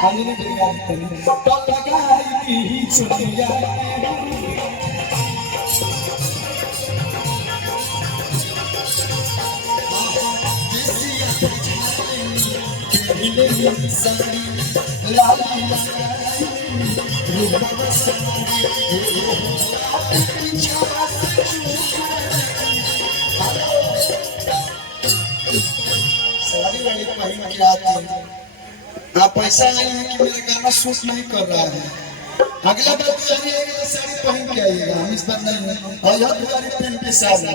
हमने बिगाड़ दी तो लगाई की चुनिया साड़ी लाली साड़ी वाली पहन के आती है। आप ऐसा नहीं है कि मेरा गाना शूट नहीं कर रहा है। अगला बार साड़ी आएगा साड़ी पहन के आइएगा, हम इस बार नहीं है। और यह तुम्हारी पहन के साड़ी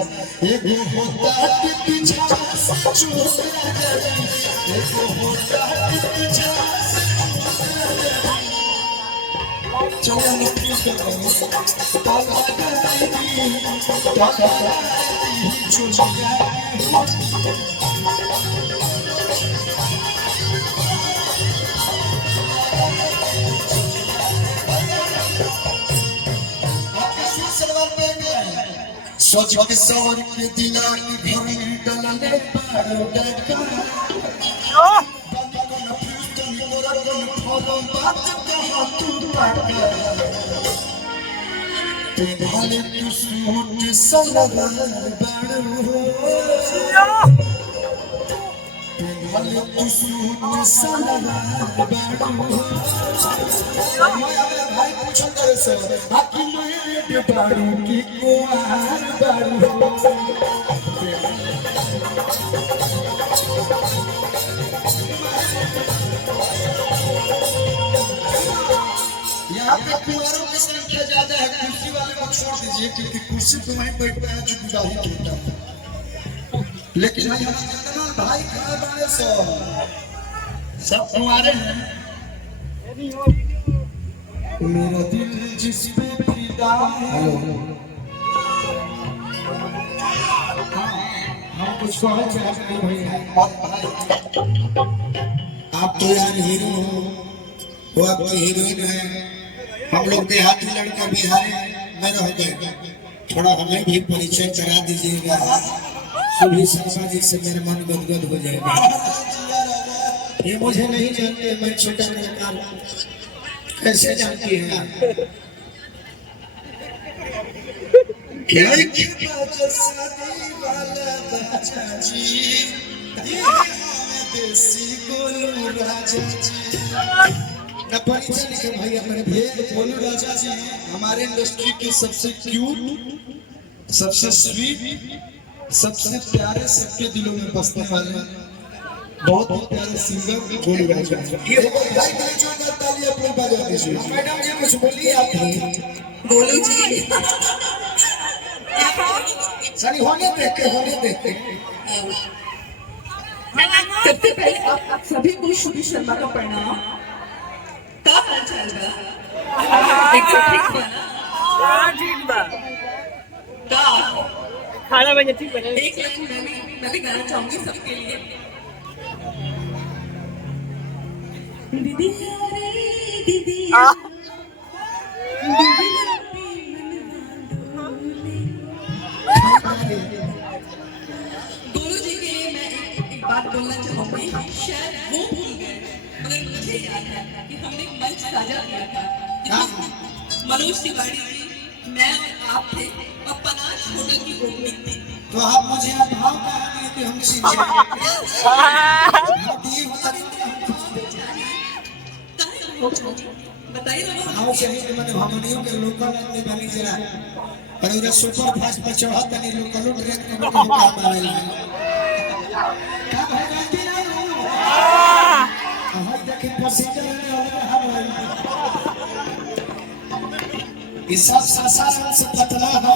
एक होता है पीछे से चूड़ा एक होता है पीछे चलिए हम प्लीज कर देंगे सोच के सवर के दिला की घर में डलने पारो डका बंद को फ्यूजन मोरा को फॉलो बात कहा तू पाका ते भले तू सूट सलवार बाड़ो ते भले तू सूट सलवार बाड़ो भाई पूछो करे से आकी मैं बाड़ू की कुआर बाड़ू यहाँ पे कुआरों की संख्या ज्यादा है। कुर्सी वाले को छोड़ दीजिए क्योंकि कुर्सी पे वहीं बैठता है जो विवाहित होता है। लेकिन भाई कहाँ बड़े सब कुआरे हैं। मेरा दिल जिस पे फिदा है हम कुछ कहना चाहते हैं भाई आप तो यार हीरो हो, वो आप हीरोइन है। हम लोग देहाती लड़का बिहार में रह गए, थोड़ा हमें भी परिचय करा दीजिएगा। सुबह शर्मा जी से मेरा मन गदगद हो जाएगा। ये मुझे नहीं जानते, मैं छोटा कलाकार कैसे जानती है देसी गोलू राजा जी न परिचय लिखे भाई अपने गोलू राजा जी हमारे इंडस्ट्री के सबसे क्यूट, सबसे स्वीट, सबसे प्यारे, सबके दिलों में बसने वाले बहुत ही प्यारे सिंगर गोलू राजा। ये भाई के लिए जोरदार ताली अपने बजा दीजिए। मैडम जी कुछ बोलिए आप। गोलू जी सारी होने देते सबसे पहले आप सभी को शुभ शर्मा का प्रणाम। क्या हाल चाल बा? एकदम ठीक बा ना? ठीक बा। क्या खाना बने ठीक बने। एक लाइन मैं भी गाना चाहूंगी सबके लिए। दीदी रे दीदी गोलू जी के लिए मैं एक बात बोलना चाहूंगी। शायद वो भूल गए मगर मुझे याद है कि हमने एक मंच साझा किया था। मनोज तिवारी जी, मैं और आप थे और पनाज होटल की ओपनिंग थी। तो आप मुझे भाव कहा कि हम सीखे बताइए ना। हाँ सही कि मैंने हमनियों के लोकल अपने बनी जरा और उधर सुपर फास्ट पे चढ़ता नहीं लोकल ट्रेन के बने हो काम आवेला का भाई जानती नहीं हो हां देखे पैसेंजर ने अलग हवाई इस सब सासाराम से पतला है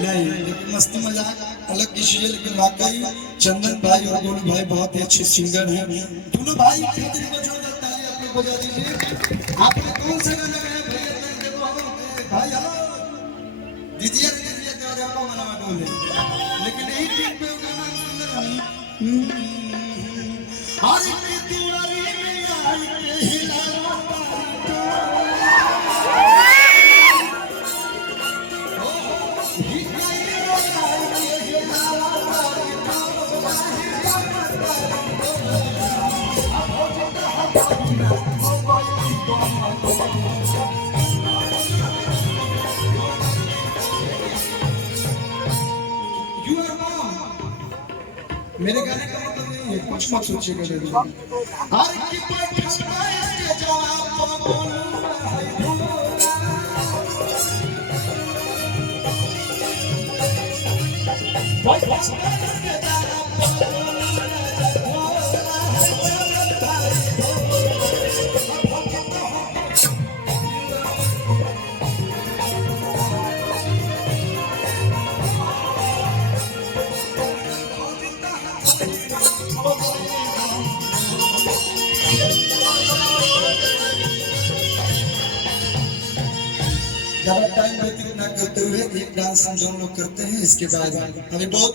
नहीं मस्ती मजाक अलग किसी लेकिन वाकई चंदन भाई और गोलू भाई बहुत ही अच्छे सिंगर हैं। दोनों भाई खेतरी को जोरदार ताली आप लोग बजा दीजिए। आपने कौन सा गाना गाया भाई? हेलो दीजिए और आपको मना बोले लेकिन यही टीम पे गाना आज की दिवाली में आई के हिला मेरे गाने का मतलब नहीं है, कुछ मत सोचिएगा। हर की बैठा इसके जवाब बोलूंगा है भोला। बैठा इसके जवाब बोलूंगा है भोला, है जगत भाई ज्यादा टाइम व्यतीत न करते हुए एक डांस हम दोनों लोग करते हैं, इसके बाद हमें बहुत